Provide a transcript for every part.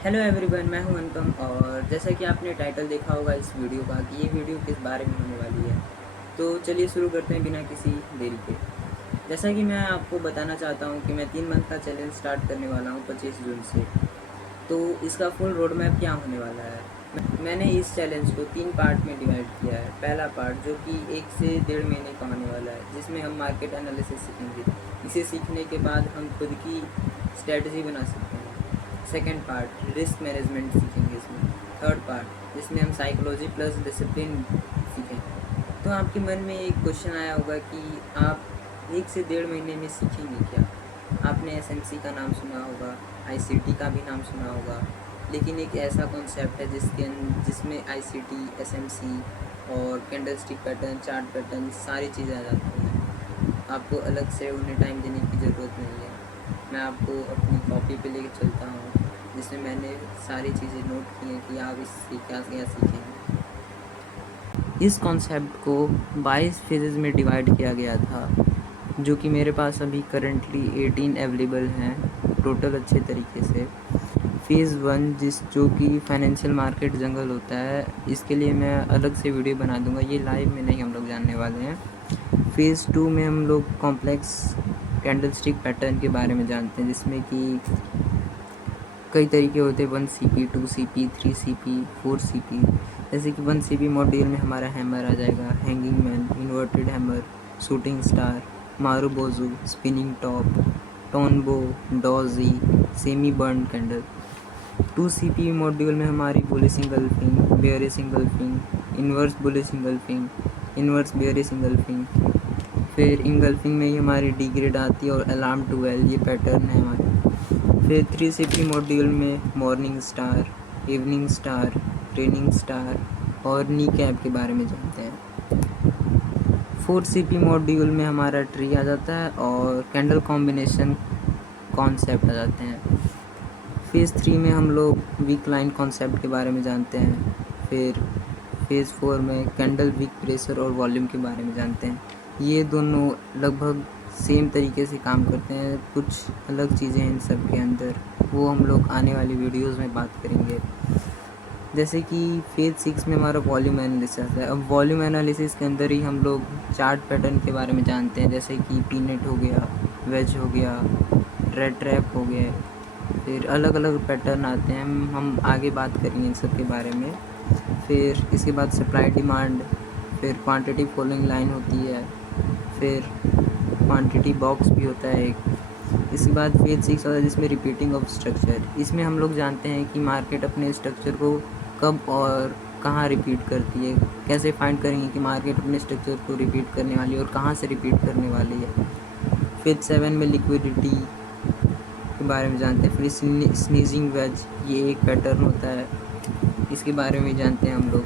Hello everyone, मैं हूं अनुपम। और जैसा कि आपने टाइटल देखा होगा इस वीडियो का कि ये वीडियो किस बारे में होने वाली है, तो चलिए शुरू करते हैं बिना किसी देरी के। जैसा कि मैं आपको बताना चाहता हूं कि मैं 3 मंथ का चैलेंज स्टार्ट करने वाला हूं 25 जून से। तो इसका फुल रोड मैप क्या होने वाला है, मैंने इस चैलेंज को 3 पार्ट में डिवाइड किया है। पहला पार्ट जो कि 1 से 1.5 महीने का होने वाला है, जिसमें हम मार्केट एनालिसिस सीखेंगे। इसे सीखने के बाद हम खुद की स्ट्रेटजी बना सकते हैं। सेकेंड पार्ट रिस्क मैनेजमेंट सीखेंगे इसमें। थर्ड पार्ट जिसमें हम साइकोलॉजी प्लस डिसिप्लिन सीखेंगे। तो आपके मन में एक क्वेश्चन आया होगा कि आप 1 से 1.5 महीने में सीखेंगे क्या। आपने एसएमसी का नाम सुना होगा, आईसीटी का भी नाम सुना होगा, लेकिन एक ऐसा कॉन्सेप्ट है जिसमें आईसीटी, एसएमसी और कैंडलस्टिक पैटर्न, चार्ट पैटर्न सारी चीज़ें आ जाती हैं। आपको अलग से उन्हें टाइम देने की ज़रूरत नहीं है। मैं आपको अपनी कॉपी पे लेके चलता हूँ, जिसमें मैंने सारी चीज़ें नोट की हैं कि आप इससे क्या क्या सीखेंगे। इस कॉन्सेप्ट को 22 फेजेज़ में डिवाइड किया गया था, जो कि मेरे पास अभी करंटली 18 अवेलेबल हैं टोटल अच्छे तरीके से। फ़ेज़ 1 जो कि फाइनेंशियल मार्केट जंगल होता है, इसके लिए मैं अलग से वीडियो बना दूंगा, ये लाइव में नहीं हम लोग जानने वाले हैं। फ़ेज़ 2 में हम लोग कॉम्प्लेक्स कैंडलस्टिक पैटर्न के बारे में जानते हैं, जिसमें कि कई तरीके होते हैं, 1 CP, 2 CP, 3 CP, 4 CP। जैसे कि 1 CP मॉड्यूल में हमारा हैमर आ जाएगा, hanging man, inverted hammer, shooting star, marubozu, spinning top, tonbo, doji, semi burn candle. 2 CP module में हमारी bullish engulfing, bearish engulfing, inverse bullish engulfing, inverse bearish engulfing. फिर engulfing में ही हमारी डी ग्रेड आती है और अलार्म 12, ये पैटर्न है हमारे। फिर 3 CP मॉड्यूल में morning star, evening star, raining star और नी कैप के बारे में जानते हैं। 4 CP मॉड्यूल में हमारा ट्री आ जाता है और कैंडल कॉम्बिनेशन कॉन्सेप्ट आ जाते हैं। फेज़ 3 में हम लोग वीक लाइन कॉन्सेप्ट के बारे में जानते हैं। फिर फेज़ 4 में कैंडल वीक प्रेशर और वॉल्यूम के बारे में जानते हैं। ये दोनों लगभग सेम तरीके से काम करते हैं, कुछ अलग चीज़ें हैं इन सब के अंदर, वो हम लोग आने वाली वीडियोस में बात करेंगे। जैसे कि फेज़ 6 में हमारा वॉल्यूम एनालिसिस है। अब वॉल्यूम एनालिसिस के अंदर ही हम लोग चार्ट पैटर्न के बारे में जानते हैं, जैसे कि पीनेट हो गया, वेज हो गया, रेड ट्रैप हो गया। फिर अलग अलग पैटर्न आते हैं, हम आगे बात करेंगे इन सब के बारे में। फिर इसके बाद सप्लाई डिमांड, फिर क्वांटिटी फॉलोइंग लाइन होती है, फिर क्वांटिटी बॉक्स भी होता है एक। इसके बाद फेज 6 होता है जिसमें रिपीटिंग ऑफ स्ट्रक्चर। इसमें हम लोग जानते हैं कि मार्केट अपने स्ट्रक्चर को कब और कहाँ रिपीट करती है, कैसे फाइंड करेंगे कि मार्केट अपने स्ट्रक्चर को रिपीट करने वाली है और कहाँ से रिपीट करने वाली है। फेज 7 में लिक्विडिटी के बारे में जानते हैं। फिर स्नीजिंग वेज, ये एक पैटर्न होता है, इसके बारे में जानते हैं हम लोग।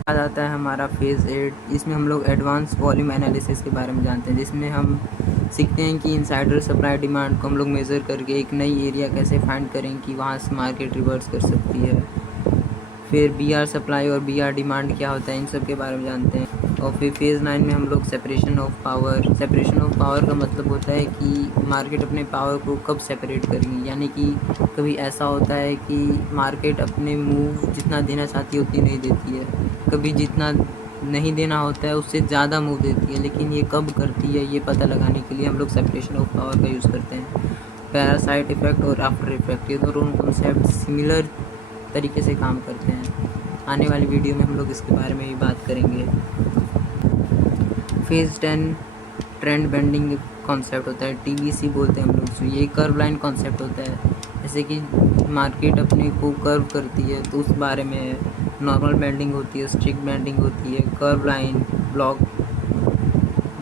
आ जाता है हमारा फेज़ 8, इसमें हम लोग एडवांस वॉल्यूम एनालिसिस के बारे में जानते हैं, जिसमें हम सीखते हैं कि इनसाइडर सप्लाई डिमांड को हम लोग मेज़र करके एक नई एरिया कैसे फाइंड करें कि वहाँ से मार्केट रिवर्स कर सकती है। फिर BR सप्लाई और BR डिमांड क्या होता है, इन सब के बारे में जानते हैं। और फिर फेज़ 9 में हम लोग separation of power. Separation of power का मतलब होता है कि मार्केट अपने पावर को कब सेपरेट करेंगी, यानी कि कभी ऐसा होता है कि मार्केट अपने मूव जितना देना चाहती है उतनी नहीं देती है, कभी जितना नहीं देना होता है उससे ज़्यादा मूव देती है, लेकिन ये कब करती है ये पता लगाने के लिए हम लोग सेपरेशन ऑफ पावर का यूज़ करते हैं। पैरासाइट इफेक्ट और आफ्टर इफेक्ट, ये दोनों कॉन्सेप्ट सिमिलर तरीके से काम करते हैं। आने वाली वीडियो में हम लोग इसके बारे में भी बात करेंगे। फेज़ 10 ट्रेंड बेंडिंग कॉन्सेप्ट होता है, TBC बोलते हैं हम लोग। ये कर्व लाइन कॉन्सेप्ट होता है, जैसे कि मार्केट अपने को कर्व करती है तो उस बारे में नॉर्मल बेंडिंग होती है, स्ट्रिक्ट बेंडिंग होती है, curve line,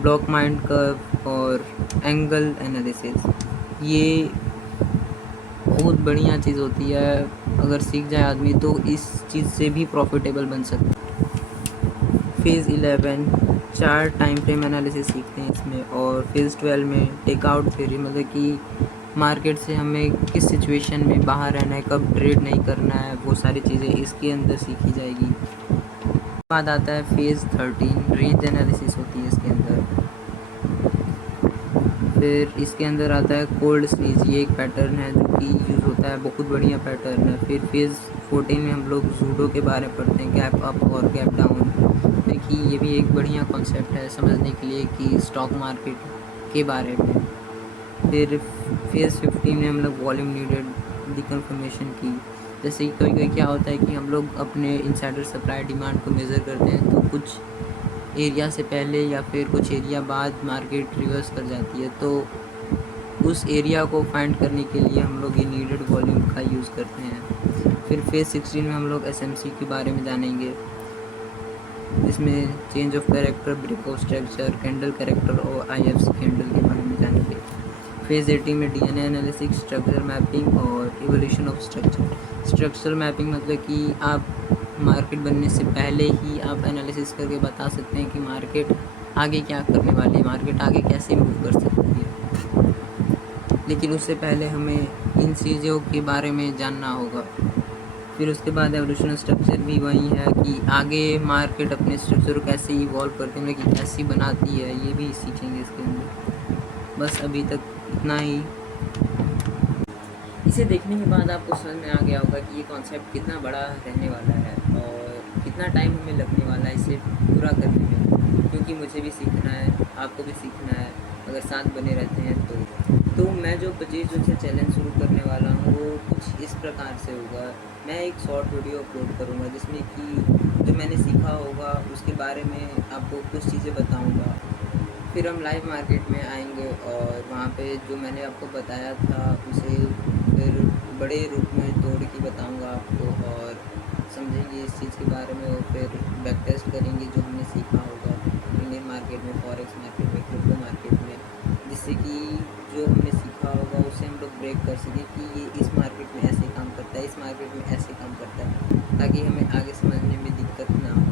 block mind curve और एंगल एनालिसिस। ये बहुत बढ़िया चीज़ होती है, अगर सीख जाए आदमी तो इस चीज़ से भी प्रॉफिटेबल बन सकता है। फेज़ 11 4 टाइम फ्रेम एनालिसिस सीखते हैं इसमें। और फेज़ 12 में टेकआउट थ्योरी, मतलब कि मार्केट से हमें किस सिचुएशन में बाहर रहना है, कब ट्रेड नहीं करना है, वो सारी चीज़ें इसके अंदर सीखी जाएगी। बाद आता है फेज़ 13, रेंज एनालिसिस होती है इसके अंदर। फिर इसके अंदर आता है कोल्ड स्नीज, ये एक पैटर्न है जो कि यूज़ होता है, बहुत बढ़िया पैटर्न है। फिर फेज़ 14 में हम लोग जूडो के बारे में पढ़ते हैं, गैप अप और गैप डाउन। देखिए ये भी एक बढ़िया कॉन्सेप्ट है समझने के लिए कि स्टॉक मार्केट के बारे में। फिर फेज़ 15 में हम लोग वॉल्यूम नीडेड दी कंफर्मेशन की। जैसे कि कभी कभी क्या होता है कि हम लोग अपने इनसाइडर सप्लाई डिमांड को मेज़र करते हैं, तो कुछ एरिया से पहले या फिर कुछ एरिया बाद मार्केट रिवर्स कर जाती है, तो उस एरिया को फाइंड करने के लिए हम लोग ये नीडेड वॉल्यूम का यूज़ करते हैं। फिर फेज़ 16 में हम लोग SMC के बारे में जानेंगे, इसमें change of character, break of structure, candle character और IFC कैंडल के बारे में जानेंगे। फेज़ 18 में DNA एनालिसिस, स्ट्रक्चर मैपिंग और evolution of structure. Structural mapping मतलब कि आप मार्केट बनने से पहले ही आप एनालिसिस करके बता सकते हैं कि मार्केट आगे क्या करने वाली है, मार्केट आगे कैसे मूव कर सकती है, लेकिन उससे पहले हमें इन चीज़ों के बारे में जानना होगा। फिर उसके बाद एवोल्यूशन स्ट्रक्चर भी वही है कि आगे मार्केट अपने स्ट्रक्चर को कैसे इवॉल्व करती है, मतलब कि कैसी बनाती है, ये भी सीखेंगे इसके अंदर। बस अभी तक इतना ही। इसे देखने के बाद आपको समझ में आ गया होगा कि ये कॉन्सेप्ट कितना बड़ा रहने वाला है और कितना टाइम हमें लगने वाला है इसे पूरा करने में, क्योंकि मुझे भी सीखना है, आपको भी सीखना है, अगर साथ बने रहते हैं तो मैं जो 25 जून से चैलेंज शुरू करने वाला हूँ वो कुछ इस प्रकार से होगा। मैं एक शॉर्ट वीडियो अपलोड करूँगा जिसमें कि जो मैंने सीखा होगा उसके बारे में आपको कुछ चीज़ें बताऊँगा। फिर हम लाइव मार्केट में आएंगे और वहाँ पे जो मैंने आपको बताया था उसे फिर बड़े रूप में तोड़ के बताऊँगा आपको, और समझेंगे इस चीज़ के बारे में, और फिर बैक टेस्ट करेंगे जो हमने सीखा होगा इंडियन मार्केट में, फॉरेक्स मार्केट में, क्रिप्टो मार्केट में, जिससे कि जो हमने सीखा होगा उसे हम लोग ब्रेक कर सकें कि ये इस मार्केट में ऐसे काम करता है, इस मार्केट में ऐसे काम करता है, ताकि हमें आगे समझने में दिक्कत ना हो।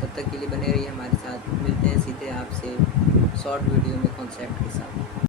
तब तक के लिए बने रहिए हमारे साथ, मिलते हैं सीधे आपसे शॉर्ट वीडियो में कॉन्सेप्ट के साथ।